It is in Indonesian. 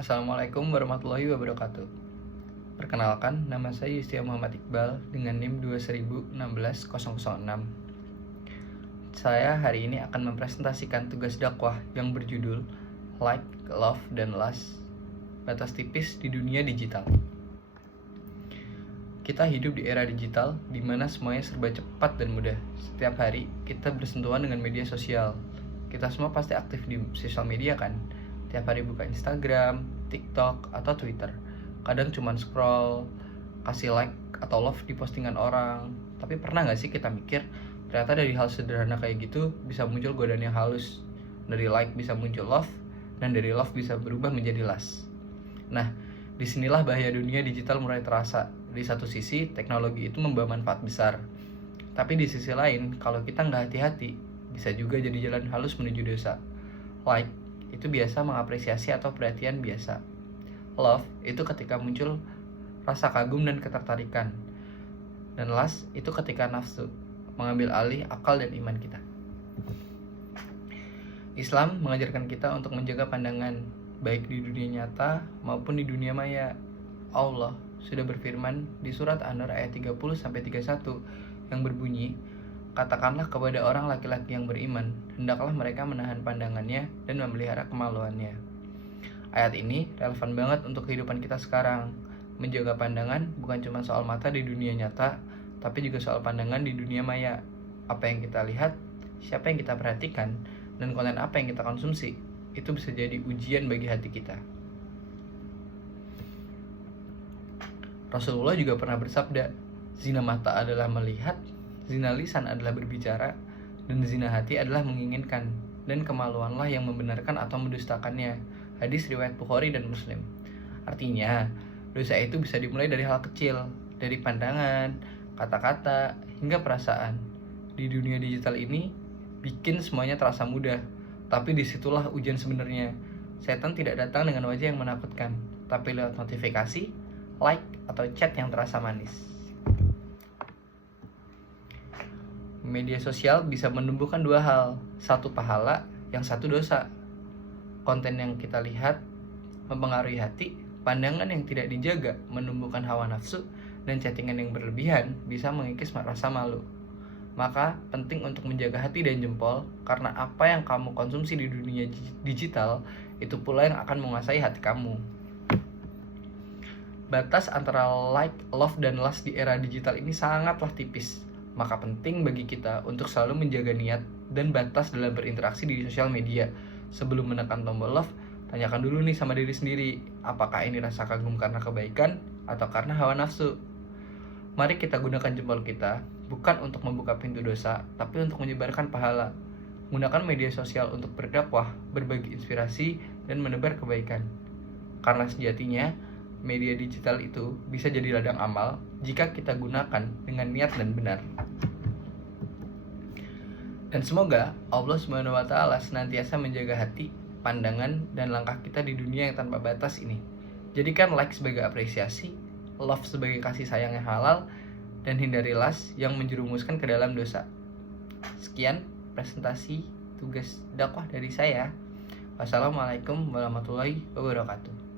Assalamualaikum warahmatullahi wabarakatuh. Perkenalkan, nama saya Yustia Muhammad Iqbal dengan NIM 2016006. Saya hari ini akan mempresentasikan tugas dakwah yang berjudul Like, Love, dan Lust, batas tipis di dunia digital. Kita hidup di era digital di mana semuanya serba cepat dan mudah. Setiap hari kita bersentuhan dengan media sosial. Kita semua pasti aktif di sosial media kan? Tiap hari buka Instagram, TikTok, atau Twitter. Kadang cuman scroll, kasih like atau love di postingan orang. Tapi pernah gak sih kita mikir, ternyata dari hal sederhana kayak gitu bisa muncul godaan yang halus. Dari like bisa muncul love, dan dari love bisa berubah menjadi lust. Nah, disinilah bahaya dunia digital mulai terasa. Di satu sisi, teknologi itu membawa manfaat besar. Tapi di sisi lain, kalau kita nggak hati-hati, bisa juga jadi jalan halus menuju dosa. Like itu biasa mengapresiasi atau perhatian biasa. Love itu ketika muncul rasa kagum dan ketertarikan. Dan lust itu ketika nafsu mengambil alih akal dan iman kita. Islam mengajarkan kita untuk menjaga pandangan baik di dunia nyata maupun di dunia maya. Allah sudah berfirman di surat An-Nur ayat 30-31 yang berbunyi, "Katakanlah kepada orang laki-laki yang beriman, hendaklah mereka menahan pandangannya dan memelihara kemaluannya." Ayat ini relevan banget untuk kehidupan kita sekarang. Menjaga pandangan bukan cuma soal mata di dunia nyata, tapi juga soal pandangan di dunia maya. Apa yang kita lihat, siapa yang kita perhatikan, dan konten apa yang kita konsumsi, itu bisa jadi ujian bagi hati kita. Rasulullah juga pernah bersabda, zina mata adalah melihat, zina lisan adalah berbicara, dan zina hati adalah menginginkan, dan kemaluanlah yang membenarkan atau mendustakannya. Hadis riwayat Bukhari dan Muslim. Artinya, dosa itu bisa dimulai dari hal kecil, dari pandangan, kata-kata, hingga perasaan. Di dunia digital ini, bikin semuanya terasa mudah, tapi disitulah ujian sebenarnya. Setan tidak datang dengan wajah yang menakutkan, tapi lewat notifikasi, like, atau chat yang terasa manis. Media sosial bisa menumbuhkan dua hal, satu pahala, yang satu dosa. Konten yang kita lihat mempengaruhi hati, pandangan yang tidak dijaga menumbuhkan hawa nafsu, dan chattingan yang berlebihan bisa mengikis rasa malu. Maka penting untuk menjaga hati dan jempol, karena apa yang kamu konsumsi di dunia digital, itu pula yang akan menguasai hati kamu. Batas antara like, love, dan lust di era digital ini sangatlah tipis. Maka penting bagi kita untuk selalu menjaga niat dan batas dalam berinteraksi di sosial media. Sebelum menekan tombol love, tanyakan dulu nih sama diri sendiri, apakah ini rasa kagum karena kebaikan atau karena hawa nafsu. Mari kita gunakan jempol kita, bukan untuk membuka pintu dosa, tapi untuk menyebarkan pahala. Gunakan media sosial untuk berdakwah, berbagi inspirasi, dan menebar kebaikan. Karena sejatinya, media digital itu bisa jadi ladang amal jika kita gunakan dengan niat dan benar. Dan semoga Allah SWT senantiasa menjaga hati, pandangan, dan langkah kita di dunia yang tanpa batas ini. Jadikan like sebagai apresiasi, love sebagai kasih sayang yang halal, dan hindari lust yang menjerumuskan ke dalam dosa. Sekian presentasi tugas dakwah dari saya. Wassalamualaikum warahmatullahi wabarakatuh.